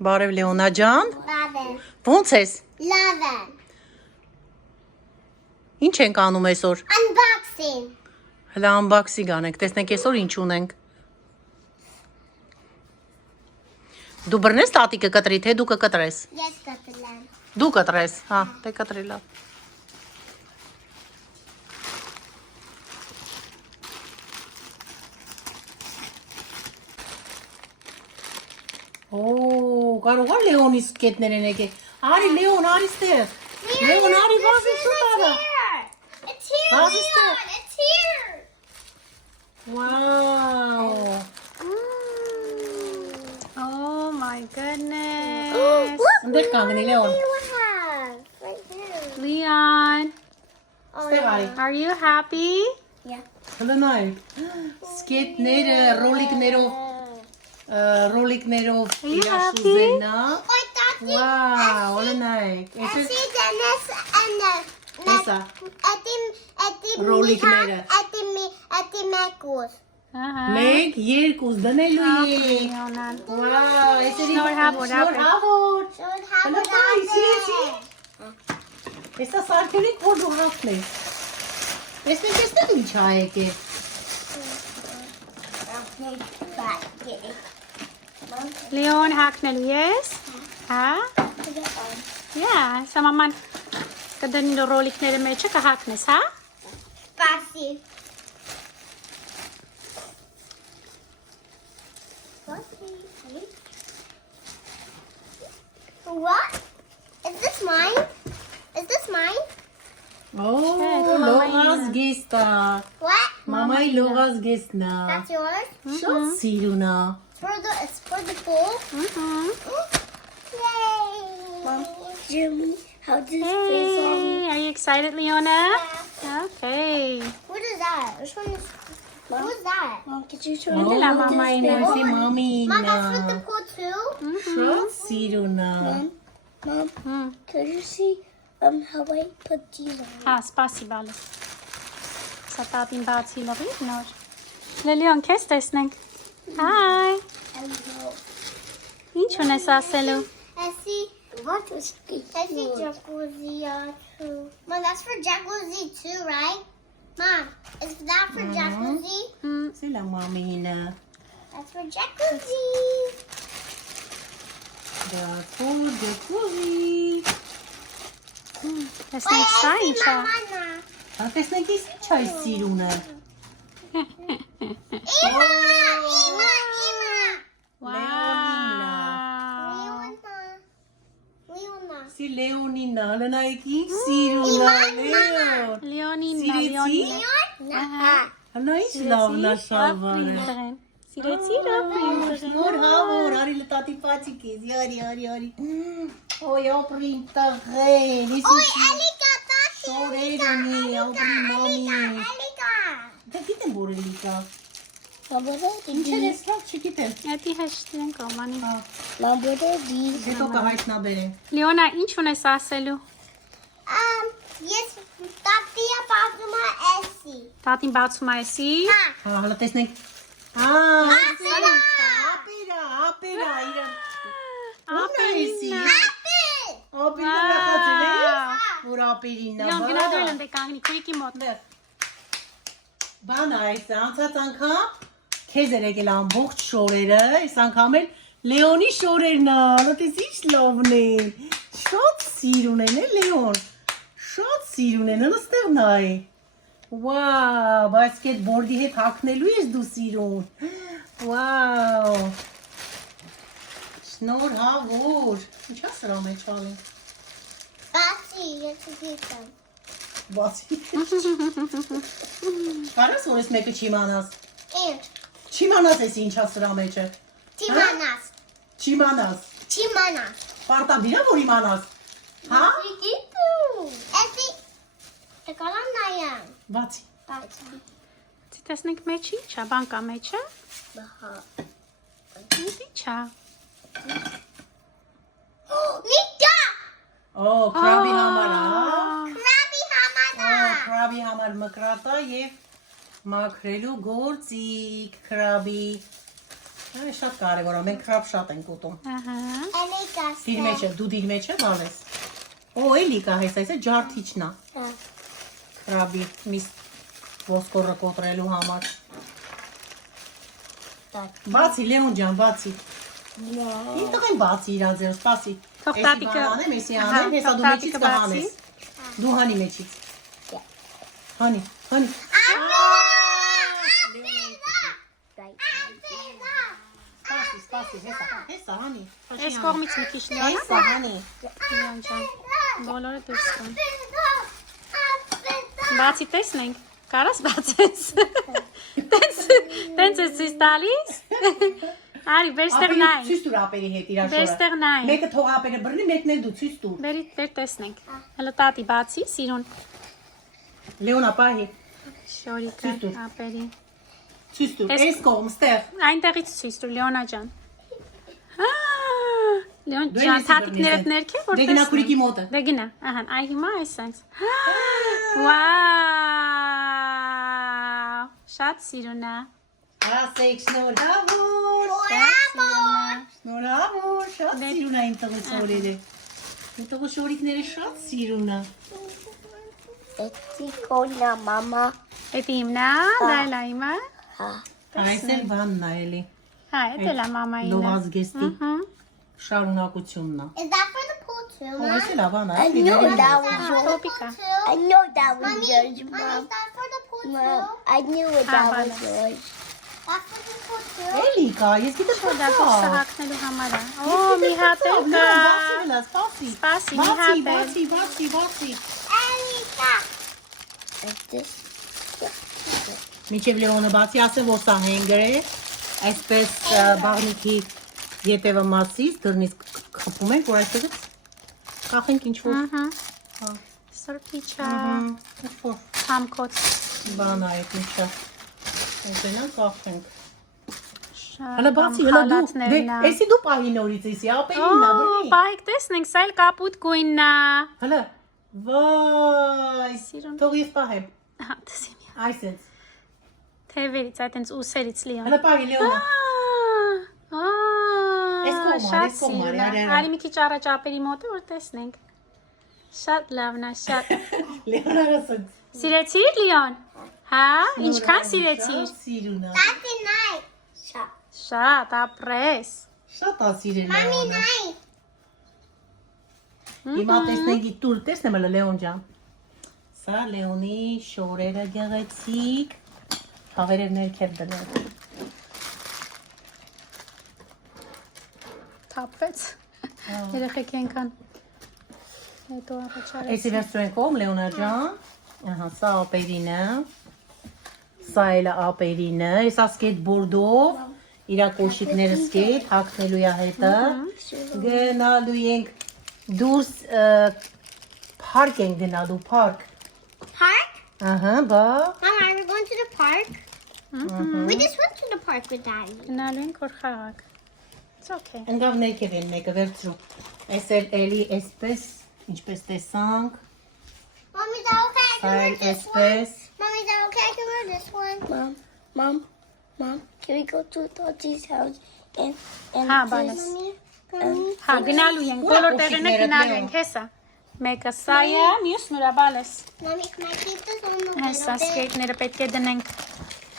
Բարև Լեոնա ջան։ Լավ եմ։ Ո՞նց ես։ Լավ եմ։ Ինչ ենք անում այսօր։ Unboxing։ Հələ unboxing անենք, տեսնենք այսօր ինչ ունենք։ Դու բռնես տատիկը կտրի, թե դու կկտրես։ Ես կտրեմ։ Դու կտրես, հա, թե կտրի լավ։ Օ, կարող է Լեոնի սկետներն եկել։ Արի Լեոն, արի ստեղ։ Լեոն, արի վազի շուտ արա։ It's here, How's it Leon. It's here. Wow. Oh my goodness. Այնտեղ կանգնի Լեոն։ Right there. Leon, Ստեղ արի։ are you happy? Yeah. Հələ նայեք։ Սկետները, ռոլիկներով Are you իրաշուզենա։ Oi, Tati. Wow, հələ նայեք։ Էսը Esi Dennis and Եսա։ Etim Ռոլիկները։ Etim Mekus. Մեկ, երկուս դնելու ենք։ Leonan. Wow, էսերի Շնորհավոր, շնորհավոր։ Should Հələ have նայ, it. սիրեցի։ Էսա սարքերիկ որ դու հացնես։ Տեսնեք ինչ ա եկել։ Leon haknelu, yes? Ha? Yeah, sa maman kadın rolikleri meçe ka haknes, ha? Spicy. What? Is this mine? Is this mine? Oh, Mama լողազ գեստա։ What? Մամայի լողազ գեստնա։ That's yours? Շատ սիրունա։ It's for the pool. Mm-hmm. Yay! Mom, Jimmy, how does Hey, are you excited, Leona? Okay. What is that? Which one is? Who's that? Mom, could you show Hindi lang mamay na. Si mami Mom, that's for na. the pool too. Շատ սիրունա։ Mom, could you see how I put these on? Ha, spasiba. Sa tating batsi labi, no? Leon, kes tesnek. Hi. Hello. Ինչ ունես ասելու։ I see. What is this? I see jacuzzi too. Mom, that's for jacuzzi too, right? Mom, is that for jacuzzi? Սիլա մամինը։ That's for jacuzzi. Դակուզի։ Տեսնեք սա ինչ է։ Mama. Հա տեսնեք ինչ է սիրունը։ Ima! Wow. Leona. Սի Լեոնինա, հələ նայեք ինչ սիրունա Լեոն։ Leonina, Սիրեցի։ Leonina. Հələ ինչ լավն է շալվարը։ Սիրեցի ռոպին։ Շնորհավոր, արի լտատի պացիկես, արի։ Ոյ ապրիմ տղեն, Oi, իսի Elika, Tati. շորերունի, ապրիմ մամի։ Elika. Դե գիտեմ որ էլիկա։ Mama, Ինչ է դեսլավ չգիտեմ։ Էդի հեշտին կոմանի։ Mama, these. Հետո կհայտնաբերեմ։ Լեոնա, ինչ ունես ասելու։ Yes, Tati, Papa, Essie. Տատին բացում է էսի։ Հա, հələ տեսնենք։ Ապերա, իրա։ Ապերինա։ Ապերինա նախացել է։ Որ ապերինա։ Լեոն գնադրել ընդ կանգնի քույկի մոտ։ Բան այս անցած անգամ քեզ էր եկել ամբողջ շորերը, այս անգամ էլ Լեոնի շորերն է, լոտես ինչ լավն են։ Շատ սիրուն են, Լեոն։ Շատ սիրուն են, նստեղ նայ։ Վաու, բասկետբոլի հետ հագնելու ես դու սիրուն։ Վաու։ Շնորհավոր։ Ինչա սրա մեջ ալեն։ Tati, yes, you can. Բացի։ Կարաս որ ես մեկը չիմանաս։ And Չիմանաս ես ինչա սրա մեջը։ Timanas. Չիմանաս։ Timanas. Պարտադիր է որ իմանաս։ Հա։ Chiquito. Essie. Te colan Nayan. Բացի։ Տեսնենք մեջ ինչ է, բան կա մեջը։ Ինչ է։ Nika. Օ, քրաբի համար, հա։ Krabby Hamada. Քրաբի համար մկրատա եւ մաքրելու գործիք, քրաբի։ Այն շատ կարևոր է, մենք քրաբ շատ ենք ուտում։ Ահա։ Դիր մեջ է, դու դիր մեջ է բալես։ Օ, էլի կա հես, այս է ջարդիչն է։ Քրաբի միս ոսկորը կոտրելու համար։ Բացի, Լեոն ջան, բացի։ Ինչ տղեն բացի իրա ձեր, սպասի։ Թող Էսի տատիկը- բան անեմ, էսի Ահա, անեմ, հեսա թող դու մեջից տատիկը կհանես։ Դու հանի մեջից։ Հանի, հանի։ Սպասի, հեսա, հանի։ Այս կողմից մի քիչ Լեոնա։ Հեսա, հանի։ Լեոն ջան։ Բոլորը դուրս կան։ Բացի տեսնենք։ Կարաս բացես։ Տենց ես ցույց տալիս։ Արի, վերստեղ նայ։ Ցույց տուր ապերի հետ իրա շորը։ Վերստեղ նայ։ Մեկը թող ապերը բռնի, մեկն էլ դու ցույց տուր։ Բերի դեր տեսնենք։ Հələ տատի բացի, սիրուն։ Լեոնա, պահի։ Շորիկը, Ցույց տուր։ ապերի։ Ցույց տուր։ Էս- Այս կողմ, ստեղ։ Այնտեղից ցույց տուր Լեոնա ջան։ Հա։ Լեոն Դու ջան, էլի թաթիկներդ բռնես, ներքև որ դե գնա քուրիկի մոտը։ Դե գնա, ահա, այ հիմա այսպես։ Վաու։ Շատ սիրուն է։ Ասեք շնորհավոր։ Շնորհավոր, շատ սիրուն է իմ տղու շորերը։ Իմ տղու շորիկները շատ սիրուն է։ Mama. Էդի հիմնա, դա էլ է հիմա։ Այս էլ բանն է էլի։ Հա, էդ էլ է մամայինը։ Լողազգեստի Ահա։ շարունակությունն է։ Is that for the pool too, Ո, Mom? այս էլ բան է։ I know that was Տոպիկա։ I know that was yours, Mom. Is that for the pool too? I knew it that was yours. That's for the pool too? Էլի կա, ես գիտեմ Դա որ կողսը կա։ հակնելու համար է։ Օ, մի հատ էլ կա։ Սպասի։ Սպասի, մի հատ էլ։ Բացի։ Elisa. Is this? Միջև Լեոնը բացի ասեմ, որ սա հենգր է, այսպես բաղնիքի ետևը մասից դրնից խփում ենք, որ այսպես կախենք ինչ-որ Ահա։ Սրբիչա։ ինչ-որ Համկոց։ բան է այդ ինչա։ Այսենա կախենք։ Շատ Հələ բացի, հələ դու, խալաթներն է։ էսի դու պահի նորից էսի, ապելինն է, Օ, բռնի։ բայք տեսնենք, սա էլ կապուտ գույնն է։ Հələ, վայ, Սիրուն։ թող ես պահեմ, Հա, տեսի մի։ այսենց, Թևերից, այդենց ուսերից լիոն։ հələ պահի Լեոնը, Էս կողմը, Շատ էս կողմը, սիրուն է։ արի, արի։ Արի մի քիչ առաջ ապերի մոտը, որ տեսնենք։ Շատ լավն է, շատ։ Լեոնը ասած, Սիրեցիր լիոն։ Հա, ինչքան սիրեցիր։ շատ սիրուն է, That's a knife. Shut. Շատ ապրես։ շատ է սիրել Mommy, Լեոնը, knife. հիմա տեսնենք տուր, տեսնեմ հələ Լեոն ջան, սա Լեոնի շորերը գեղեցիկ, հավերև ներքև դնել, Թափվեց։ Երեխեք ենքան։ Հետո առաջ արեց։ Էսի վերցրու կողմ Լեոնա ջան, ահա սա ապերինը, սա էլ է ապերինը, հեսա սկեյթբորդով, իրա կոշիկները սկեյթ, հագնելու է հետը, գնալու ենք դուրս, պարկ ենք գնալու, պարկ, Park? ահա, բա, Mama, are we going to the park? We just went to the park with Daddy. Գնալու ենք որ խաղակ։ It's okay։ ընգավ ներքև են մեկը վերցրու, այս էլ էլի էսպես, ինչպես տեսանք, Mommy, is that okay? I սա can wear էլ this one. էսպես, Mommy, is that okay? I can wear this one. Mom, can we go to Tochi's house and Հա, բանս։ Հա, գնալու ենք, Ուրա բոլոր տեղերն կոշիկները գնալու դրող։ ենք, հեսա։ Մեկը սա է, մյուսն ուրա բալես։ Mommy, can I keep this on the Հեսա little bit? սկեյթները պետք է դնենք,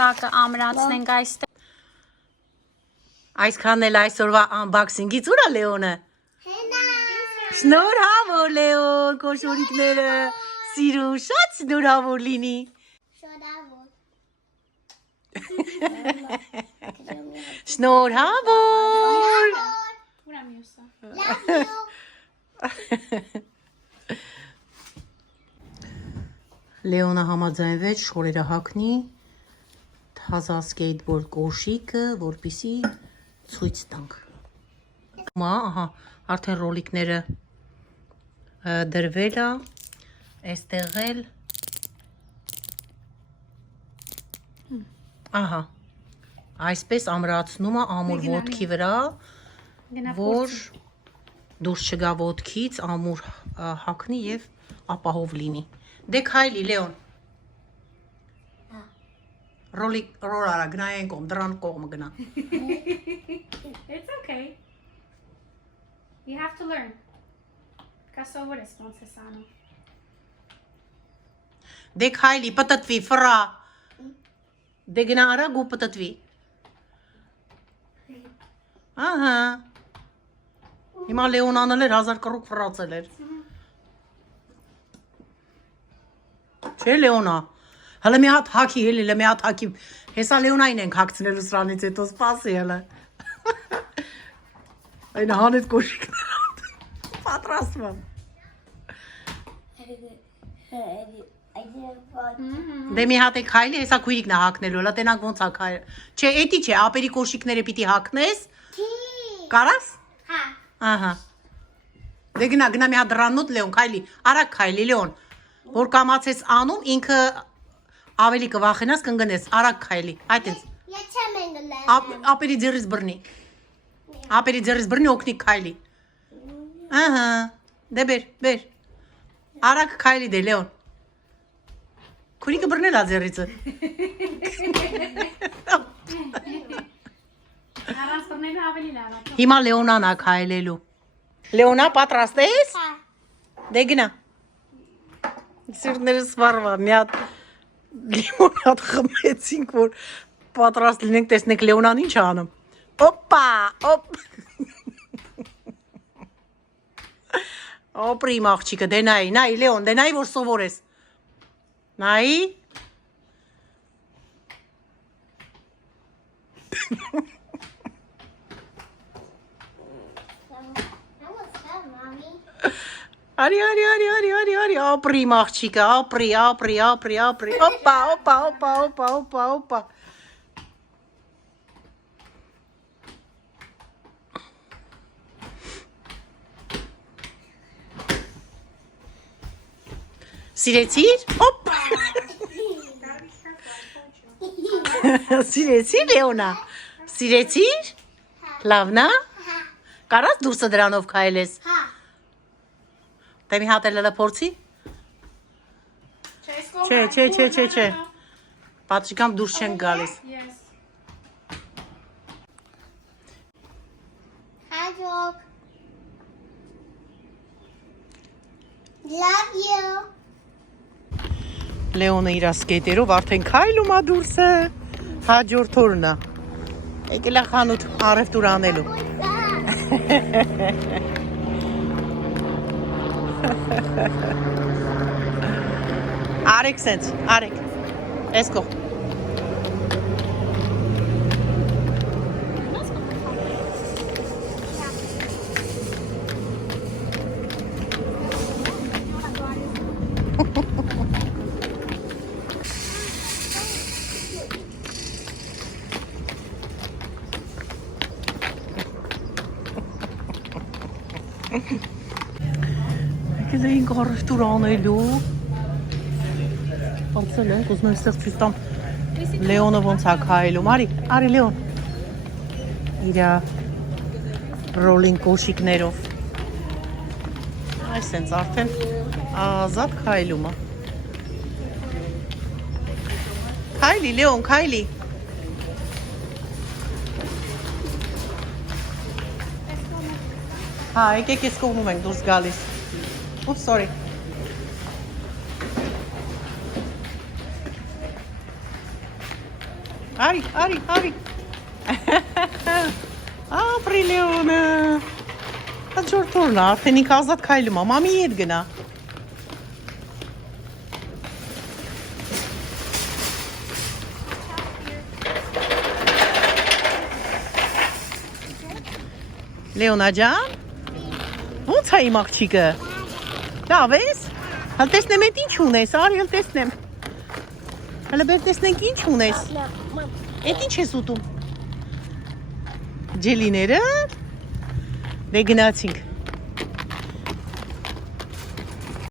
տակը ամրացնենք այստեղ։ այսքան էլ այսօրվա unboxing-ից ուր է Լեոնը, Hannah. շնորհավոր Լեոն, քո շորիկները, սիրուն, շատ շնորհավոր լինի, շնորհավոր, Ուրա մյուսը։ Love you. Լեոնը համաձայնվեց շորերը հագնի, թազա սկեյթբորդ կոշիկը, որպեսի ցույց տանք։ Մա, ահա, արդեն ռոլիկները դրվել է, այստեղ էլ, ահա, այսպես ամրացնում է ամուր ոտքի վրա, Գնա որ դուրս չգա ոտքից, ամուր հագնի եւ ապահով լինի։ Դե քայլի Լեոն։ Ռոլ արա գնային կողմ, դրան կողմը գնա։ It's okay. You have to learn. Կա սովորես ոնց ես անում։ Դե քայլի, պտտվի, ֆրա։ Դե գնա արագ ու պտտվի։ Ահա։ Հիմա Լեոնան էլ էր 1000 կռուկ ֆրացել էր։ Չէ Լեոնա։ Հələ մի հատ հակի, հələ մի հատ հակի։ Հեսա Լեոնային ենք հակցնելու սրանից հետո սպասի հələ։ Այն հանեց կոշիկները։ Պատրաստվում եմ։ Դե մի հատ է քայլի, հեսա քույրիկն է հակնելու, հələ տենակ ոնց է քայլ։ Չէ, էդի չէ, ապերի կոշիկները պիտի հակնես։ Կարաս։ Հա։ Ահա։ Դե գնա մի հատ դրան մոտ Լեոն, քայլի, արագ քայլի Լեոն։ Որ կամացես անում, ինքը ավելի կվախենաս կընկնես, արագ քայլի, այդ էս։ Ես չեմ ընկնել։ Ապերի ձեռից բռնի։ Ապերի ձեռից բռնի օգնի քայլի։ Ահա։ Դե բեր։ Արագ քայլի դե Լեոն։ Քուրիկը բռնել է ձեռիցը։ Առանց բռնելու ավելի լավ է։ Հիմա Լեոնան է քայլելու։ Լեոնա պատրաստ ես։ Հա։ Դե գնա։ Սիրտներս վառվա, մի հատ լիմոնադ խմեցինք, որ պատրաստ լինենք, տեսնենք Լեոնան ինչ է անում։ Օպա, օպ։ Օպրի իմ աղջիկը, դե նայի, Լեոն, դե նայի, որ սովորես։ Նայի։ Արի, ապրի իմ աղջիկը, ապրի, օպա։ Սիրեցիր, օպ։ Սիրեցիր Լեոնա, սիրեցիր, լավնա, կարաս դուրսը դրանով քայլես։ Հա։ Դե մի հատ էլ փորձի։ Չէ։ Պատրիկամ դուրս չեն գալիս։ Yes. Hi, dog. Love you. Լեոնը իր սկեյտերով արդեն քայլում է դուրսը։ Հաջորդ օրն է։ Եկել է խանութ առևտուր անելու։ Արեք սենց, արեք։ Էսկո։ Եկել էինք առևտուր անելու։ Անցել ենք, ուզում եմ ստեղ ցույց տամ Լեոնը ոնց է քայլում։ Արի Լեոն։ Իրա ռոլինգ կոշիկներով։ Այսենց արդեն ազատ քայլում է։ Քայլի Լեոն, քայլի։ Հա, եկեք ես կողմում ենք դուրս գալիս։ Oops, sorry. Արի։ Ապրի Լեոնը։ Հաջորդ օրն է, արդեն ինքը ազատ քայլում է, մամի հետ գնա։ Լեոնա ջան, ո՞նց է իմ աղջիկը։ Լավ ես։ Հələ տեսնեմ էդ ինչ ունես, արի հələ տեսնեմ։ Հələ բեր տեսնենք ինչ ունես։ Էդ ինչ ես ուտում։ Ջելիները։ Դե գնացինք։